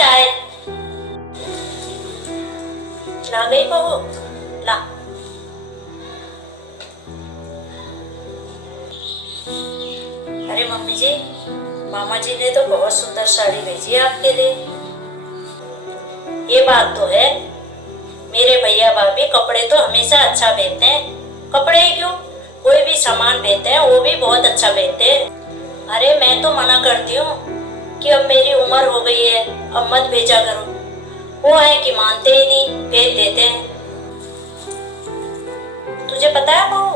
चाय। ला गई बहू, ला। अरे मम्मी जी, मामा जी ने तो बहुत सुंदर साड़ी भेजी है आपके लिए। ये बात तो है, मेरे भैया भाभी कपड़े तो हमेशा अच्छा पहनते हैं। कपड़े ही क्यों, कोई भी सामान पहनते हैं वो भी बहुत अच्छा पहनते हैं। अरे मैं तो मना करती हूँ कि अब मेरी उम्र हो गई है, अब मत भेजा करो। वो है कि मानते ही नहीं, भेज देते हैं। तुझे पता है बहू,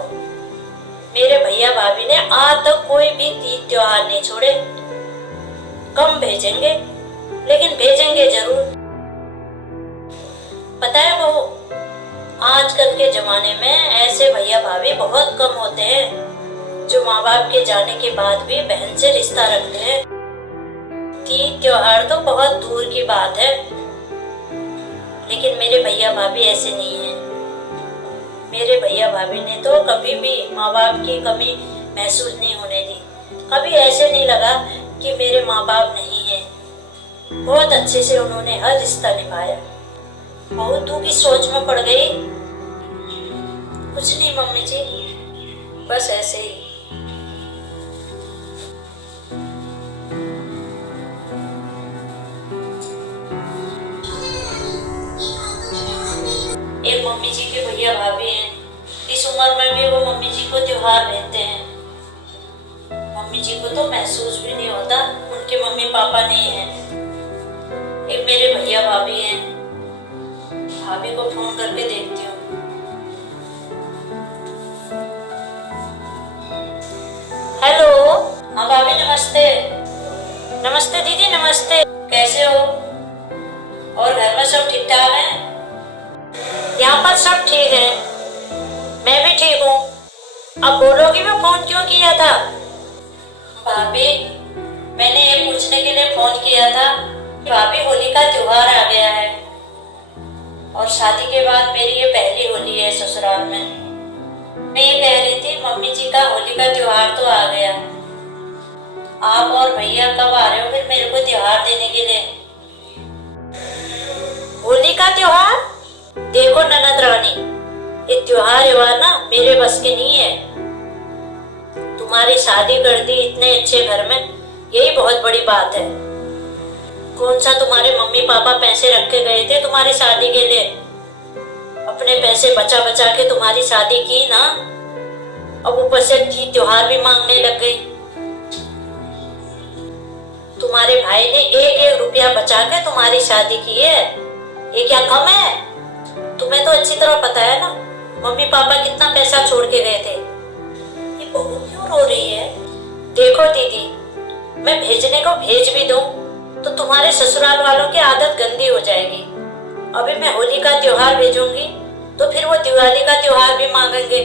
मेरे भैया भाभी ने आज तक कोई भी तीज त्योहार नहीं छोड़े। कम भेजेंगे लेकिन भेजेंगे जरूर। पता है बहू, आजकल के जमाने में ऐसे भैया भाभी बहुत कम होते हैं जो माँ बाप के जाने के बाद भी बहन से रिश्ता रखते हैं। तीज त्योहार तो बहुत दूर की बात है, लेकिन मेरे भैया भाभी ऐसे नहीं हैं। मेरे भैया भाभी ने तो कभी भी माँ बाप की कमी महसूस नहीं होने दी। कभी ऐसे नहीं लगा कि मेरे माँ बाप नहीं हैं। बहुत अच्छे से उन्होंने हर रिश्ता निभाया। बहुत तू की सोच में पड़ गई। कुछ नहीं मम्मी जी, बस ऐसे ही। एक मम्मी जी के भैया भाभी हैं, इस उम्र में भी वो मम्मी जी को त्योहार भेजते हैं। मम्मी जी को तो महसूस भी नहीं होता उनके मम्मी पापा नहीं हैं। एक मेरे भैया भाभी हैं, भाभी को फोन करके देखती हूँ। हेलो, हाँ भाभी नमस्ते। नमस्ते दीदी, नमस्ते। कैसे हो? और घर में सब ठीक ठाक है? यहाँ पर सब ठीक है, मैं भी ठीक हूँ। अब बोलोगी मैं फोन क्यों किया था? भाभी, मैंने ये पूछने के लिए फोन किया था, भाभी होली का त्योहार आ गया है और शादी के बाद मेरी ये पहली होली है ससुराल में। मैं ये कह रही थी, मम्मी जी का होली का त्योहार तो आ गया, आप और भैया कब आ रहे हो फिर मेरे को त्योहार देने के लिए? होली का त्योहार? देखो ननद रानी, ये त्योहार ना मेरे बस के नहीं है। तुम्हारी शादी कर दी इतने अच्छे घर में, यही बहुत बड़ी बात है। कौन सा तुम्हारे मम्मी पापा पैसे रख के गए थे तुम्हारी शादी के लिए? अपने पैसे बचा बचा के तुम्हारी शादी की ना, अब ऊपर से त्योहार भी मांगने लग गई। तुम्हारे भाई ने एक एक रुपया बचा के तुम्हारी शादी की है, ये क्या कम है? तुम्हें तो अच्छी तरह पता है ना मम्मी पापा कितना पैसा छोड़ के गए थे। ये बहू क्यों रो रही है? देखो दीदी, मैं भेजने को भेज भी दूं तो तुम्हारे ससुराल वालों की आदत गंदी हो जाएगी। अभी मैं होली का त्योहार भेजूंगी तो फिर वो दिवाली का त्योहार भी मांगेंगे।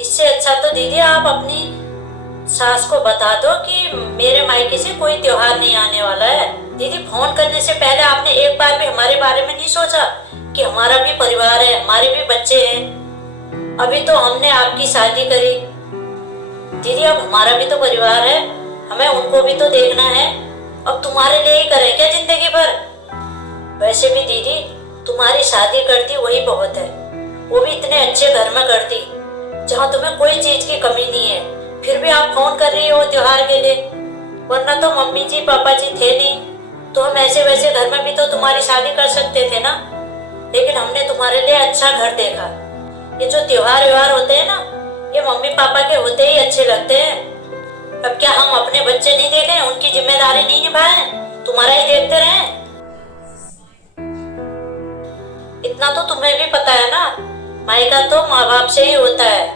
इससे अच्छा तो दीदी आप अपनी सास को बता दो कि मेरे मायके से कोई त्योहार नहीं आने वाला है। दीदी, फोन करने से पहले आपने एक बार भी हमारे बारे में नहीं सोचा कि हमारा भी परिवार है, हमारे भी बच्चे हैं। अभी तो हमने आपकी शादी करी दीदी, अब हमारा भी तो परिवार है, हमें उनको भी तो देखना है। अब तुम्हारे लिए ही करें क्या जिंदगी भर? वैसे भी दीदी, तुम्हारी शादी करती वही बहुत है, वो भी इतने अच्छे घर में करती जहाँ तुम्हें कोई चीज की कमी नहीं है। फिर भी आप फोन कर रही हो त्योहार के लिए, वरना तो मम्मी जी पापा जी थे नहीं तो हम ऐसे वैसे घर में भी तो तुम्हारी शादी कर सकते थे ना। लेकिन हमने तुम्हारे लिए अच्छा घर देखा। ये जो त्योहार व्योहार होते हैं ना, ये मम्मी पापा के होते ही अच्छे लगते हैं। अब क्या हम अपने बच्चे नहीं देखें, उनकी जिम्मेदारी नहीं निभाएं, तुम्हारा ही देखते रहें? इतना तो तुम्हें भी पता है ना, मायका तो माँ बाप से ही होता है।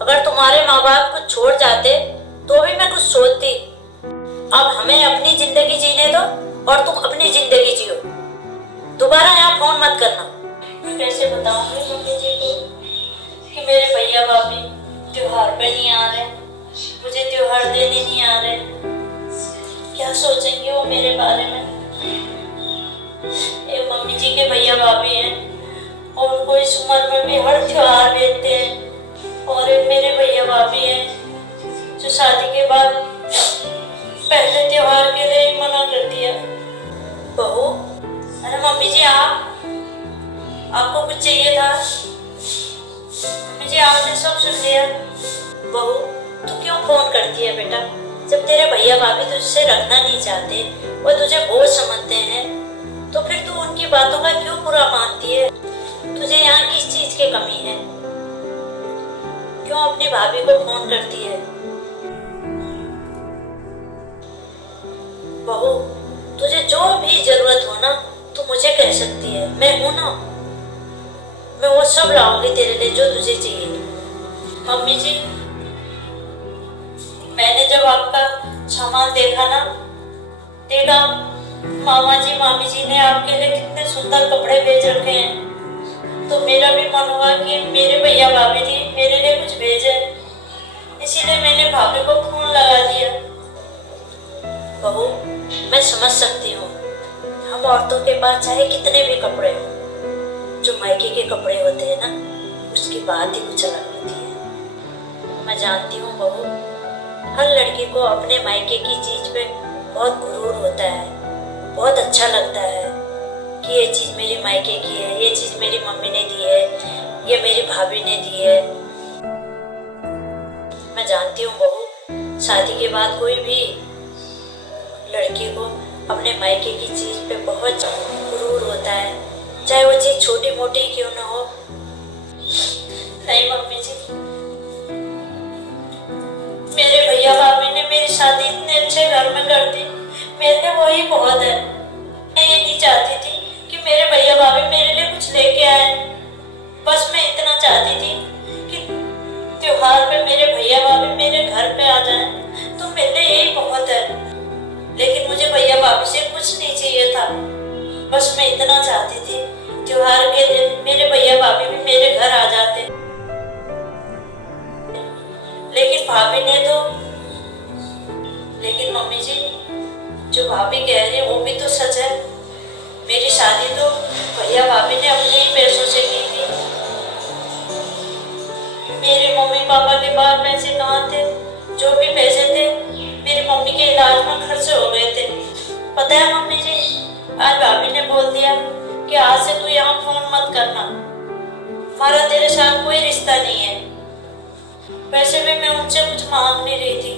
अगर तुम्हारे माँ बाप कुछ छोड़ जाते तो भी मैं कुछ सोचती। अब हमें अपनी जिंदगी जीने दो और तुम अपनी जिंदगी जियो। दोबारा यहाँ फोन मत करना। मैं कैसे बताऊंगी मम्मी जी को कि मेरे भैया भाभी त्योहार पे नहीं आ रहे, मुझे त्योहार देने नहीं आ रहे। क्या सोचेंगे वो मेरे बारे में? एक मम्मी जी के भैया भाभी हैं और उनको इस उम्र में भी हर त्योहार भेजते हैं, और एक मेरे भैया भाभी हैं जो शादी के बाद मम्मी जी आपको कुछ चाहिए था? मम्मी जी आपने सब सुन लिया। बहू तू क्यों फोन करती है बेटा? जब तेरे भैया भाभी तुझसे रखना नहीं चाहते, वो तुझे बोझ समझते हैं, तो फिर तू उनकी बातों का क्यों बुरा मानती है? तुझे यहाँ किस चीज की कमी है? क्यों अपनी भाभी को फोन करती है? बहू तुझे जो भी जरूरत हो ना, तू मुझे कह सकती है, मैं हूं ना। मैं वो सब लाऊंगी तेरे लिए जो तुझे चाहिए। मम्मी जी मैंने जब आपका सामान देखा मामा जी मामी जी ने आपके लिए कितने सुंदर कपड़े भेज रखे हैं, तो मेरा भी मन हुआ कि मेरे भैया भाभी ने मेरे लिए कुछ भेजे, इसीलिए मैंने भाभी को फोन लगा दिया। बहू मैं समझ सकती हूँ, हम औरतों के पास चाहे कितने भी कपड़े हो, जो मायके के कपड़े होते हैं ना, उसकी बात ही कुछ अलग होती है। मैं जानती हूँ बहू, हर लड़की को अपने मायके की चीज पे बहुत गुरूर होता है, बहुत अच्छा लगता है कि ये चीज मेरी मायके की है, ये चीज मेरी मम्मी ने दी है, ये मेरी भाभी ने दी है। मैं जानती हूँ बहू, शादी के बाद कोई भी लड़की को अपने मायके की चीज पे बहुत गुरूर होता है, चाहे वो चीज छोटी मोटी क्यों ना हो। नहीं मम्मी जी, मेरे भैया भाभी ने मेरी शादी इतने अच्छे घर में कर दी, मेरे लिए वही बहुत है। मैं ये नहीं चाहती थी कि मेरे भैया भाभी मेरे लिए कुछ लेके आए, बस मैं इतना चाहती थी कि त्योहार पे मेरे भैया भाभी मेरे घर पे आ जाएं, तो मेरे लिए यही बहुत है। लेकिन मुझे भैया भाभी से कुछ नहीं चाहिए था, बस मैं इतना चाहती थी त्योहार के दिन मेरे भैया भाभी भी मेरे घर आ जाते। लेकिन भाभी ने तो, लेकिन मम्मी जी जो भाभी कह रही है वो भी तो सच है। मेरी शादी तो भैया भाभी ने अपने ही पैसों से की थी। मेरे मम्मी पापा के पास पैसे कहाँ थे? जो भी पैसे थे मेरी मम्मी के इलाज में खर्च हो गए थे। पता है मम्मी जी, आज भाभी ने बोल दिया कि आज से तू यहाँ फोन मत करना, हमारा तेरे साथ कोई रिश्ता नहीं है। वैसे भी मैं उनसे कुछ मांग नहीं रही थी,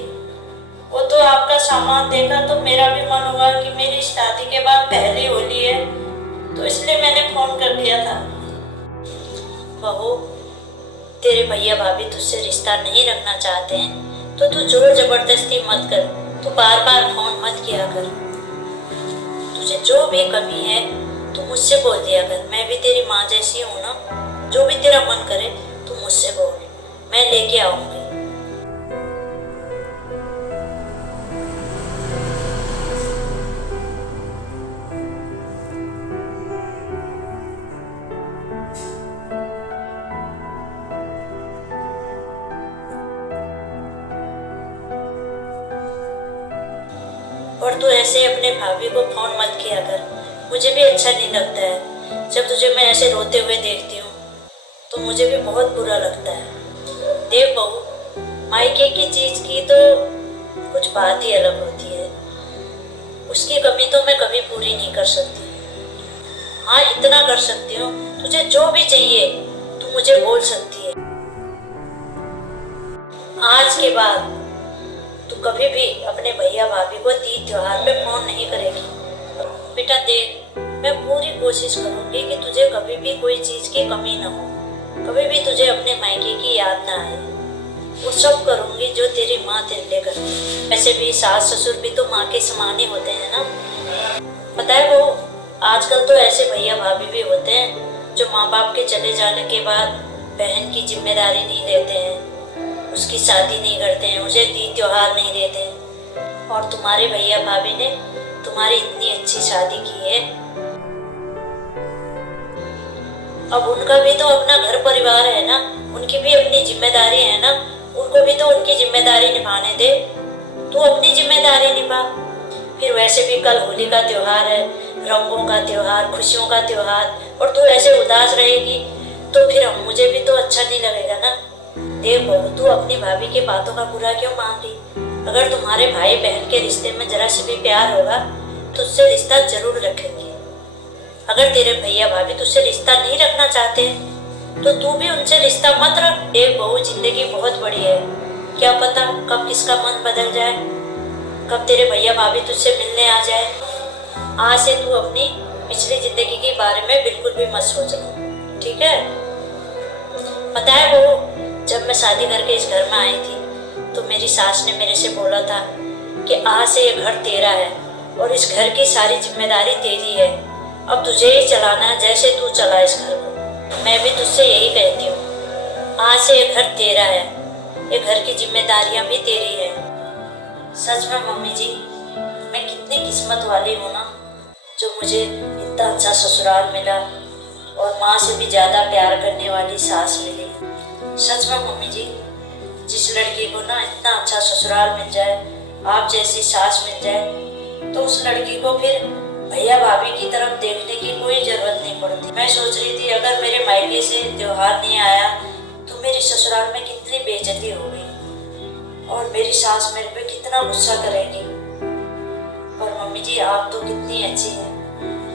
वो तो आपका सामान देखा तो मेरा भी मन हुआ कि मेरी शादी के बाद पहली होली है, तो इसलिए मैंने फोन कर दिया था। बहू तेरे भैया भाभी तुझसे रिश्ता नहीं रखना चाहते हैं, तो तू जोर जबरदस्ती मत कर, तू बार बार फोन मत किया कर। तुझे जो भी कमी है तू मुझसे बोल दिया कर, मैं भी तेरी माँ जैसी हूँ ना। जो भी तेरा मन करे तू मुझसे बोल, मैं लेके आऊंगी। और तू ऐसे अपने भाभी को फोन मत किया कर, मुझे भी अच्छा नहीं लगता है। जब तुझे मैं ऐसे रोते हुए देखती हूँ तो मुझे भी बहुत बुरा लगता है। देख बहू, मायके की चीज की तो कुछ बात ही अलग होती है, उसकी कमी तो मैं कभी पूरी नहीं कर सकती। हाँ इतना कर सकती हूँ, तुझे जो भी चाहिए तू मुझे बोल सकती है। आज के बाद तू कभी भी अपने भैया भाभी को तीज त्योहार पे फोन नहीं करेगी। बेटा देख, मैं पूरी कोशिश करूंगी कि तुझे कभी भी कोई चीज की कमी ना हो, कभी भी तुझे अपने मायके की याद ना आए। वो सब करूंगी जो तेरी माँ तेरे लिए करती है। वैसे भी सास ससुर भी तो माँ के समान ही होते हैं ना। पता है वो आजकल तो ऐसे भैया भाभी भी होते हैं जो माँ बाप के चले जाने के बाद बहन की जिम्मेदारी नहीं लेते हैं, उसकी शादी नहीं करते हैं, उसे तीज त्योहार नहीं देते हैं। और तुम्हारे भैया भाभी ने तुम्हारी इतनी अच्छी शादी की है, अब उनका भी तो अपना घर परिवार है ना, उनकी भी अपनी जिम्मेदारी है ना, उनको भी तो उनकी जिम्मेदारी निभाने दे। तू अपनी जिम्मेदारी निभा। फिर वैसे भी कल होली का त्योहार है, रंगों का त्योहार, खुशियों का त्योहार, और तू ऐसे उदास रहेगी तो फिर मुझे भी तो अच्छा नहीं लगेगा ना। देख बहू, तू अपनी भाभी की बातों का बुरा क्यों मान रही? अगर तुम्हारे भाई बहन के रिश्ते में जरा से भी प्यार होगा तो उससे रिश्ता जरूर रखेंगे। अगर तेरे भैया भाभी तुझसे रिश्ता नहीं रखना चाहते तो तू भी उनसे रिश्ता मत रख। एक बहू जिंदगी बहुत बड़ी है, क्या पता कब किसका मन बदल जाए, कब तेरे भैया भाभी तुझसे मिलने आ जाए। आज से तू अपनी पिछली जिंदगी के बारे में बिल्कुल भी मत सोचना, ठीक है? पता है बहू, जब मैं शादी करके इस घर में आई थी तो मेरी सास ने मेरे से बोला था कि आज से ये घर तेरा है और इस घर की सारी जिम्मेदारी तेरी है, अब तुझे ही चलाना है जैसे तू चला इस घर को। मैं भी तुझसे यही कहती हूँ, आज से ये घर तेरा है, ये घर की जिम्मेदारियाँ भी तेरी है। सच में मम्मी जी, मैं कितनी किस्मत वाली हूँ ना, जो मुझे इतना अच्छा ससुराल मिला और माँ से भी ज़्यादा प्यार करने वाली सास मिली। सच में मम्मी जी, जिस लड़की को ना इतना अच्छा ससुराल मिल जाए, आप जैसी सास मिल जाए, तो उस लड़की को फिर भैया भाभी की तरफ देखने की कोई ज़रूरत नहीं पड़ती। मैं सोच रही थी अगर मेरे मायके से त्योहार नहीं आया तो मेरी ससुराल में कितनी बेइज्जती होगी और मेरी सास मेरे पे कितना गुस्सा करेगी। पर मम्मी जी, आप तो कितनी अच्छी हैं,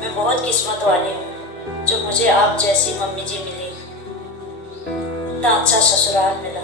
मैं बहुत किस्मत वाली हूँ जो मुझे आप जैसी मम्मी जी मिली, इतना अच्छा ससुराल मिला।